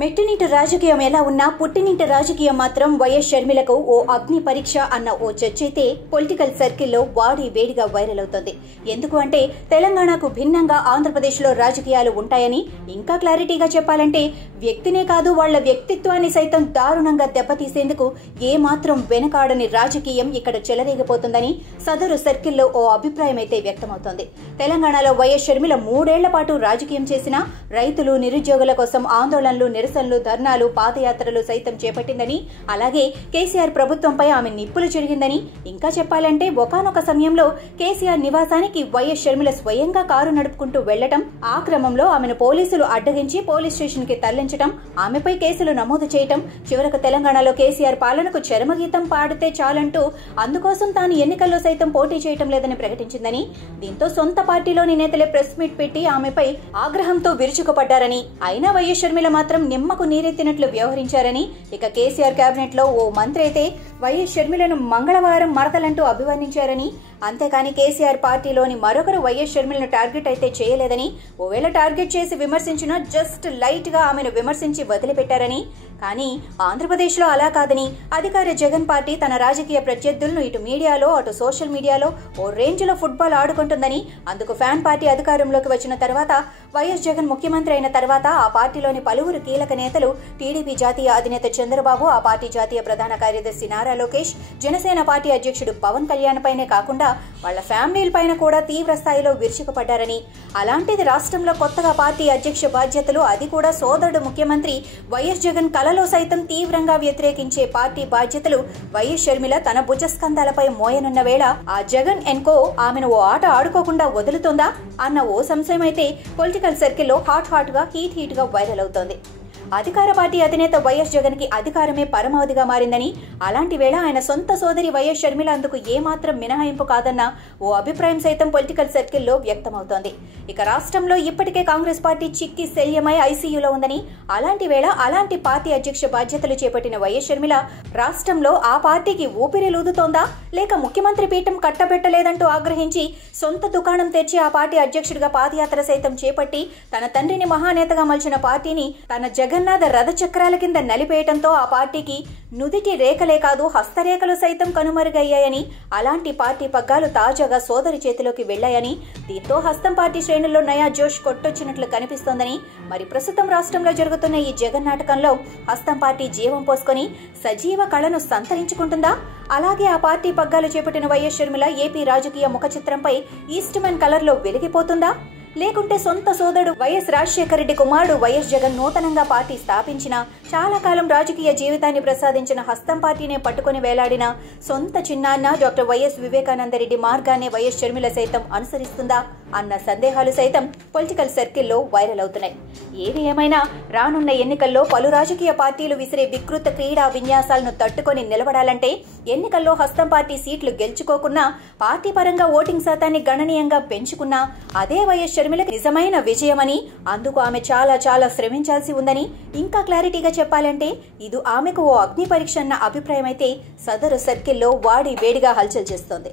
మెట్టినింటి రాజకీయం ఎలా ఉన్నా పుట్టినింటి రాజకీయం మాత్రం వైఎస్ షర్మిలకు ఓ అగ్ని పరీక్ష అన్న ఓ చర్చ అయితే పొలిటికల్ సర్కిల్లో వాడి వేడిగా వైరల్ అవుతుంది. ఎందుకు అంటే తెలంగాణకు భిన్నంగా ఆంధ్రప్రదేశ్లో రాజకీయాలు ఉంటాయని, ఇంకా క్లారిటీగా చెప్పాలంటే వ్యక్తినే కాదు వాళ్ల వ్యక్తిత్వాన్ని సైతం దారుణంగా దెబ్బతీసేందుకు ఏమాత్రం వెనకాడని రాజకీయం ఇక్కడ చెలరేగిపోతుందని సదరు సర్కిల్లో ఓ అభిప్రాయం అయితే వ్యక్తమవుతోంది. తెలంగాణలో వైఎస్ షర్మిల 3 ఏళ్ల పాటు రాజకీయం చేసినా రైతులు, నిరుద్యోగుల కోసం ఆందోళనలు, నిరసనలు, ధర్నాలు, పాదయాత్రలు సైతం చేపట్టిందని, అలాగే కేసీఆర్ ప్రభుత్వంపై ఆమె నిప్పులు చెరిగిందని, ఇంకా చెప్పాలంటే ఒకానొక సమయంలో కేసీఆర్ నివాసానికి వైఎస్ షర్మిల స్వయంగా కారు నడుపుకుంటూ వెళ్లటం, ఆ క్రమంలో ఆమెను పోలీసులు అడ్డగించి పోలీస్ స్టేషన్ కి తరలించడం, ఆమెపై కేసులు నమోదు చేయటం, చివరకు తెలంగాణలో కేసీఆర్ పాలనకు చరమగీతం పాడితే చాలంటూ అందుకోసం తాను ఎన్నికల్లో సైతం పోటీ చేయటం లేదని ప్రకటించిందని, దీంతో సొంత పార్టీలోని నేతలే ప్రెస్ మీట్ పెట్టి ఆమెపై ఆగ్రహంతో విరుచుకుపడ్డారని, అయినా వైఎస్ షర్మిల మాత్రం నిమ్మకు నీరెత్తినట్లు వ్యవహరించారని, ఇక కేసీఆర్ కేబినెట్ లో ఓ మంత్రి అయితే వైఎస్ షర్మిలను మంగళవారం మరదలంటూ అభివర్ణించారని, అంతేకాని కేసీఆర్ పార్టీలోని మరొకరు వైఎస్ షర్మిలను టార్గెట్ అయితే చేయలేదని, ఓవేళ టార్గెట్ చేసి విమర్శించినా జస్ట్ లైట్ గా ఆమెను విమర్శించి వదిలిపెట్టారని, కానీ ఆంధ్రప్రదేశ్లో అలా కాదని అధికార జగన్ పార్టీ తన రాజకీయ ప్రత్యర్థులను ఇటు మీడియాలో అటు సోషల్ మీడియాలో ఓ రేంజ్లో ఫుట్బాల్ ఆడుకుంటుందని, అందుకు ఫ్యాన్ పార్టీ అధికారంలోకి వచ్చిన తర్వాత వైఎస్ జగన్ ముఖ్యమంత్రి అయిన తర్వాత ఆ పార్టీలోని పలువురు కీలక నేతలు టీడీపీ జాతీయ అధినేత చంద్రబాబు, ఆ పార్టీ జాతీయ ప్రధాన కార్యదర్శి నారా లోకేష్, జనసేన పార్టీ అధ్యక్షుడు పవన్ కళ్యాణ్ పైనే కాకుండా వాళ్ల ఫ్యామిలీల పైన కూడా తీవ్ర స్థాయిలో విరుచుకుపడ్డారని, అలాంటిది రాష్ట్రంలో కొత్తగా పార్టీ అధ్యక్ష బాధ్యతలు, అది కూడా సోదరుడు ముఖ్యమంత్రి వైఎస్ జగన్ కలలో సైతం తీవ్రంగా వ్యతిరేకించే పార్టీ బాధ్యతలు వైఎస్ షర్మిల తన భుజస్కంధాలపై మోయనున్న వేళ ఆ జగన్ ఎన్కో ఆమెను ఓ ఆట ఆడుకోకుండా వదులుతుందా అన్న ఓ సంశయం అయితే పొలిటికల్ సర్కిల్లో హాట్ గా హీట్ గా వైరల్ అవుతోంది. అధికార పార్టీ అధినేత వైఎస్ జగన్ కి అధికారమే పరమావధిగా మారిందని, అలాంటి వేళ ఆయన సొంత సోదరి వైఎస్ షర్మిల అందుకు ఏమాత్రం మినహాయింపు కాదన్న ఓ అభిప్రాయం సైతం పొలిటికల్ సర్కిల్లో వ్యక్తమవుతోంది. ఇక రాష్ట్రంలో ఇప్పటికే కాంగ్రెస్ పార్టీ చిక్కి శల్యమై ఐసీయూలో ఉందని, అలాంటి వేళ అలాంటి పార్టీ అధ్యక్ష బాధ్యతలు చేపట్టిన వైఎస్ షర్మిల రాష్ట్రంలో ఆ పార్టీకి ఊపిరిలూదుతోందా, లేక ముఖ్యమంత్రి పీఠం కట్టబెట్టలేదంటూ ఆగ్రహించి సొంత దుకాణం తెచ్చి ఆ పార్టీ అధ్యక్షుడిగా పాదయాత్ర సైతం చేపట్టి తన తండ్రిని మహానేతగా మలిచిన పార్టీని తన జగన్నాథ రథచక్రాల కింద నలిపేయటంతో ఆ పార్టీకి నుదిటి రేఖలే కాదు హస్తరేఖలు సైతం కనుమరుగయ్యాయని, అలాంటి పార్టీ పగ్గాలు తాజాగా సోదరి చేతిలోకి వెళ్లాయని, దీంతో హస్తం పార్టీ శ్రేణుల్లో నయా జోష్ కొట్టొచ్చినట్లు కనిపిస్తోందని, మరి ప్రస్తుతం రాష్ట్రంలో జరుగుతున్న ఈ జగన్ నాటకంలో హస్తం పార్టీ జీవం పోసుకొని సజీవ కళను సంతరించుకుంటుందా, అలాగే ఆ పార్టీ పగ్గాలు చేపట్టిన వైఎస్ షర్మిల ఏపీ రాజకీయ ముఖ చిత్రంపై ఈస్ట్మెన్ కలర్ లో వెలిగిపోతుందా, లేకుంటే సొంత సోదరుడు వైఎస్ రాజశేఖర రెడ్డి కుమారుడు వైఎస్ జగన్ నూతనంగా పార్టీ స్థాపించిన, చాలా కాలం రాజకీయ జీవితాన్ని ప్రసాదించిన హస్తం పార్టీనే పట్టుకుని వేలాడిన సొంత చిన్నాన్న డాక్టర్ వైఎస్ వివేకానందరెడ్డి మార్గాన్ని వైఎస్ షర్మిల సైతం అనుసరిస్తుందా అన్న సందేహాలు సైతం పొలిటికల్ సర్కిల్లో వైరల్ అవుతున్నాయి. ఏది ఏమైనా రానున్న ఎన్నికల్లో పలు రాజకీయ పార్టీలు విసిరే వికృత క్రీడా విన్యాసాలను తట్టుకొని నిలబడాలంటే ఎన్నికల్లో హస్తం పార్టీ సీట్లు గెలుచుకోకున్నా, పార్టీ పరంగా ఓటింగ్ శాతాన్ని గణనీయంగా పెంచుకున్నా అదే వైఎస్ షర్మిలకు నిజమైన విజయమని, అందుకు ఆమె చాలా శ్రమించాల్సి ఉందని, ఇంకా క్లారిటీగా చెప్పాలంటే ఇది ఆమెకు ఓ అగ్ని పరీక్ష అన్న అభిప్రాయం అయితే సదరు సర్కిల్లో వాడి వేడిగా హల్చల్ చేస్తోంది.